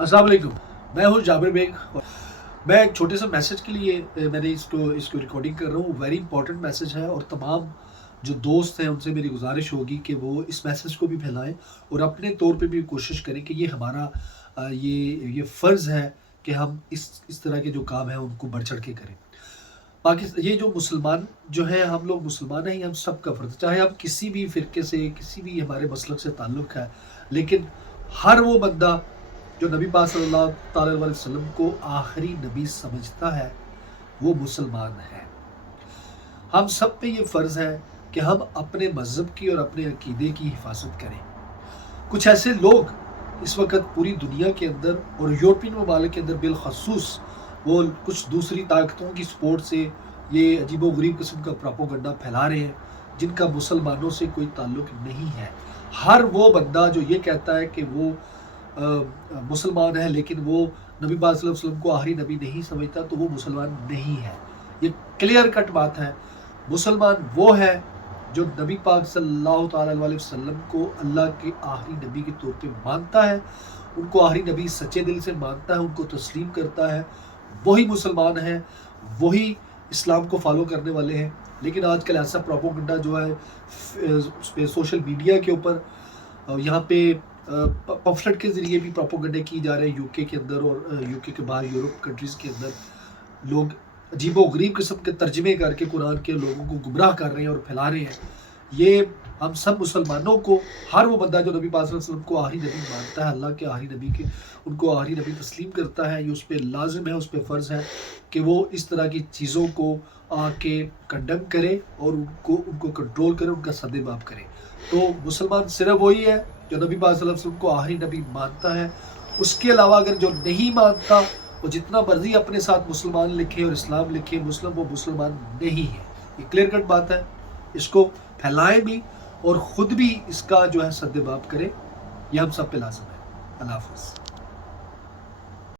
अस्सलाम वालेकुम। मैं हूँ जाबिर बेग। मैं एक छोटे से मैसेज के लिए मैंने इसको रिकॉर्डिंग कर रहा हूँ। वेरी इंपॉर्टेंट मैसेज है और तमाम जो दोस्त हैं उनसे मेरी गुजारिश होगी कि वो इस मैसेज को भी फैलाएं और अपने तौर पे भी कोशिश करें कि ये हमारा ये फ़र्ज़ है कि हम इस तरह के जो काम हैं उनको बढ़ चढ़ के करें। ये जो मुसलमान जो है, हम लोग मुसलमान हैं, ये हम सब का फ़र्ज़ है, चाहे हम किसी भी फ़िरके से, किसी भी हमारे मसलक से ताल्लुक़ है, लेकिन हर वो बंदा जो नबी पाक सल्लल्लाहु ताला अलैहि वसल्लम को आखिरी नबी समझता है, वो मुसलमान है। हम सब पे ये फ़र्ज़ है कि हम अपने मज़हब की और अपने अक़ीदे की हिफाज़त करें। कुछ ऐसे लोग इस वक़्त पूरी दुनिया के अंदर और यूरोपियन ममालिक के अंदर बिलख़ुसूस वो कुछ दूसरी ताकतों की सपोर्ट से ये अजीबो-गरीब किस्म का प्रोपेगेंडा फैला रहे हैं, जिनका मुसलमानों से कोई ताल्लुक़ नहीं है। हर वो बंदा जो ये कहता है कि वो मुसलमान है लेकिन वो नबी पाक सल्लल्लाहु अलैहि वसल्लम को आखिरी नबी नहीं समझता, तो वो मुसलमान नहीं है। ये क्लियर कट बात है। मुसलमान वो है जो नबी पाक सल्लल्लाहु ताला अलैहि वसल्लम को अल्लाह के आखिरी नबी के तौर पे मानता है, उनको आखिरी नबी सच्चे दिल से मानता है, उनको तस्लीम करता है, वही मुसलमान है, वही इस्लाम को फॉलो करने वाले हैं। लेकिन आजकल ऐसा प्रोपेगेंडा जो है उस पे सोशल मीडिया के ऊपर यहाँ पे पम्फलेट के ज़रिए भी प्रोपेगेंडे की जा रहे हैं यूके के अंदर और यूके के बाहर यूरोप कंट्रीज़ के अंदर लोग अजीबो-गरीब किस्म के तर्जमे करके कुरान के लोगों को गुमराह कर रहे हैं और फैला रहे हैं। ये हम सब मुसलमानों को, हर वो बंदा जो नबी पाक सल्लल्लाहु अलैहि वसल्लम को आखिरी नबी मानता है, अल्लाह के आखिरी नबी के उनको आखिरी नबी तस्लीम करता है, ये उस पे लाज़िम है, उस पे फ़र्ज़ है कि वो इस तरह की चीज़ों को आके कंडेम करे और उनको कंट्रोल करे, उनका सद्देबाप करे। तो मुसलमान सिर्फ़ वही है जो नबी पाक सल्लल्लाहु अलैहि वसल्लम को आखिरी नबी मानता है। उसके अलावा अगर जो नहीं मानता, वो जितना मर्ज़ी अपने साथ मुसलमान लिखे और इस्लाम लिखे, वो मुसलमान नहीं है। ये क्लियर कट बात है। इसको फैलाएं भी और ख़ुद भी इसका जो है सद्देबाप करें। ये हम सब पे लाज़िम है। अल्लाह हाफ़िज़।